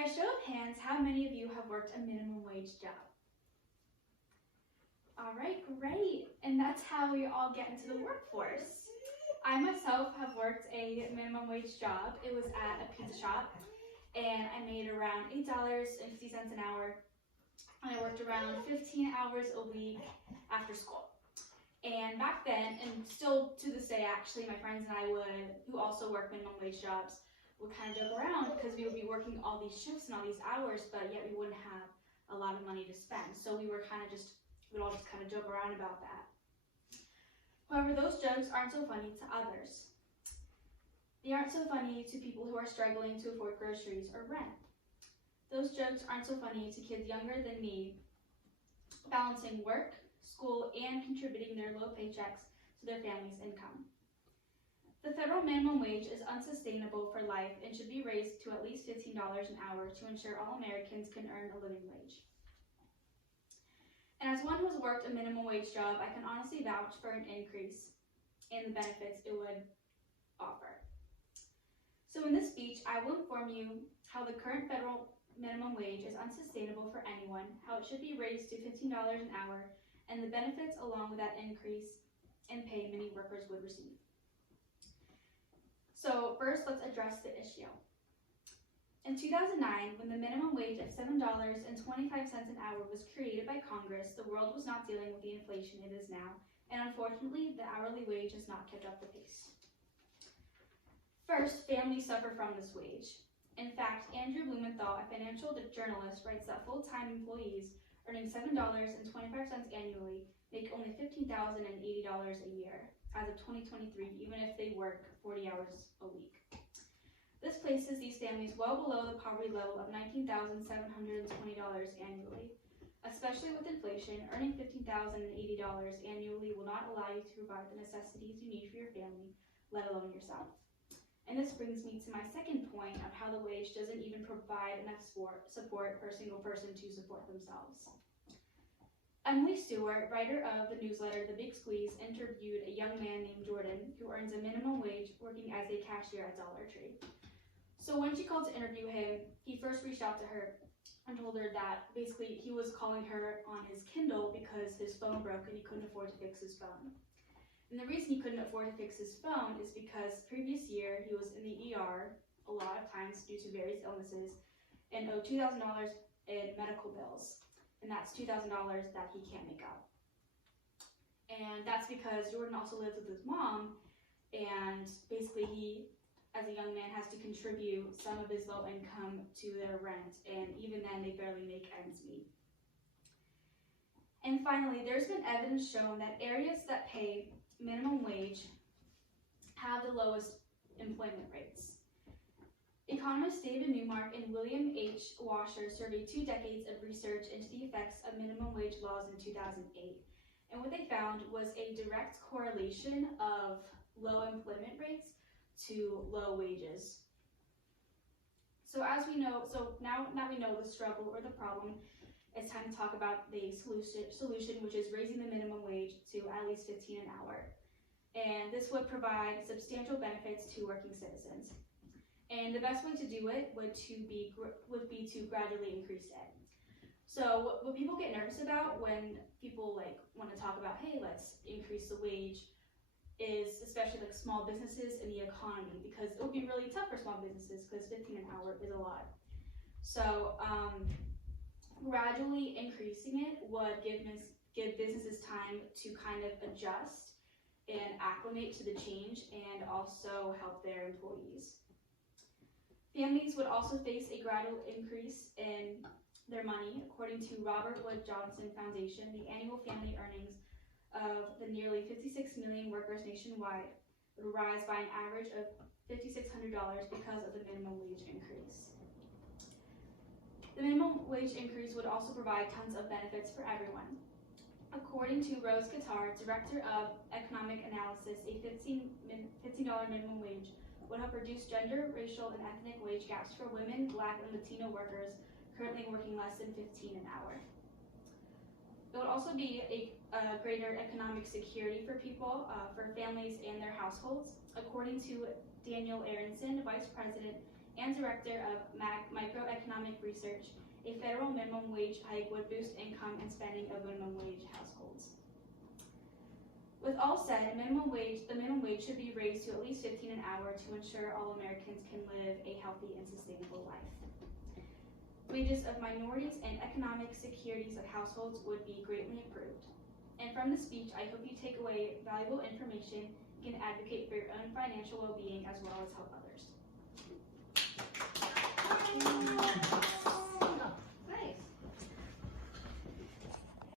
By a show of hands, how many of you have worked a minimum wage job? All right, great. And that's how we all get into the workforce. I myself have worked a minimum wage job. It was at a pizza shop, and I made around $8.50 an hour. And I worked around 15 hours a week after school. And back then, and still to this day actually, my friends and I who also work minimum wage jobs, would kind of joke around because we would be working all these shifts and all these hours, but yet we wouldn't have a lot of money to spend. So we'd all just kind of joke around about that. However, those jokes aren't so funny to others. They aren't so funny to people who are struggling to afford groceries or rent. Those jokes aren't so funny to kids younger than me, balancing work, school, and contributing their low paychecks to their family's income. The federal minimum wage is unsustainable for life and should be raised to at least $15 an hour to ensure all Americans can earn a living wage. And as one who has worked a minimum wage job, I can honestly vouch for an increase in the benefits it would offer. So in this speech, I will inform you how the current federal minimum wage is unsustainable for anyone, how it should be raised to $15 an hour, and the benefits along with that increase in pay many workers would receive. So first, let's address the issue. In 2009, when the minimum wage of $7.25 an hour was created by Congress, the world was not dealing with the inflation it is now, and unfortunately, the hourly wage has not kept up the pace. First, families suffer from this wage. In fact, Andrew Blumenthal, a financial journalist, writes that full-time employees earning $7.25 annually make only $15,080 a year as of 2023, even if they work 40 hours a week. This places these families well below the poverty level of $19,720 annually. Especially with inflation, earning $15,080 annually will not allow you to provide the necessities you need for your family, let alone yourself. And this brings me to my second point of how the wage doesn't even provide enough support for a single person to support themselves. Emily Stewart, writer of the newsletter The Big Squeeze, interviewed a young man named Jordan who earns a minimum wage working as a cashier at Dollar Tree. So when she called to interview him, he first reached out to her and told her that basically he was calling her on his Kindle because his phone broke and he couldn't afford to fix his phone. And the reason he couldn't afford to fix his phone is because previous year he was in the ER a lot of times due to various illnesses and owed $2,000 in medical bills. And that's $2,000 that he can't make up. And that's because Jordan also lives with his mom, and basically he, as a young man, has to contribute some of his low income to their rent, and even then they barely make ends meet. And finally, there's been evidence shown that areas that pay minimum wage have the lowest employment rates. Economists David Newmark and William H. Washer surveyed 2 decades of research into the effects of minimum wage laws in 2008. And what they found was a direct correlation of low employment rates to low wages. So now we know the struggle or the problem, it's time to talk about the solution, which is raising the minimum wage to at least $15 an hour. And this would provide substantial benefits to working citizens. And the best way to do it would be to gradually increase it. So what people get nervous about when people want to talk about, hey, let's increase the wage, is especially small businesses in the economy, because it would be really tough for small businesses because $15 an hour is a lot. So gradually increasing it would give businesses time to kind of adjust and acclimate to the change and also help their employees. Families would also face a gradual increase in their money. According to Robert Wood Johnson Foundation, the annual family earnings of the nearly 56 million workers nationwide would rise by an average of $5,600 because of the minimum wage increase. The minimum wage increase would also provide tons of benefits for everyone. According to Rose Qatar, Director of Economic Analysis, a $15 minimum wage would help reduce gender, racial, and ethnic wage gaps for women, Black, and Latino workers currently working less than $15 an hour. It would also be a greater economic security for people, for families and their households. According to Daniel Aronson, Vice President and Director of Microeconomic Research, a federal minimum wage hike would boost income and spending of minimum wage households. With all said, the minimum wage should be raised to at least $15 an hour to ensure all Americans can live a healthy and sustainable life. Wages of minorities and economic securities of households would be greatly improved. And from the speech, I hope you take away valuable information and can advocate for your own financial well-being as well as help others.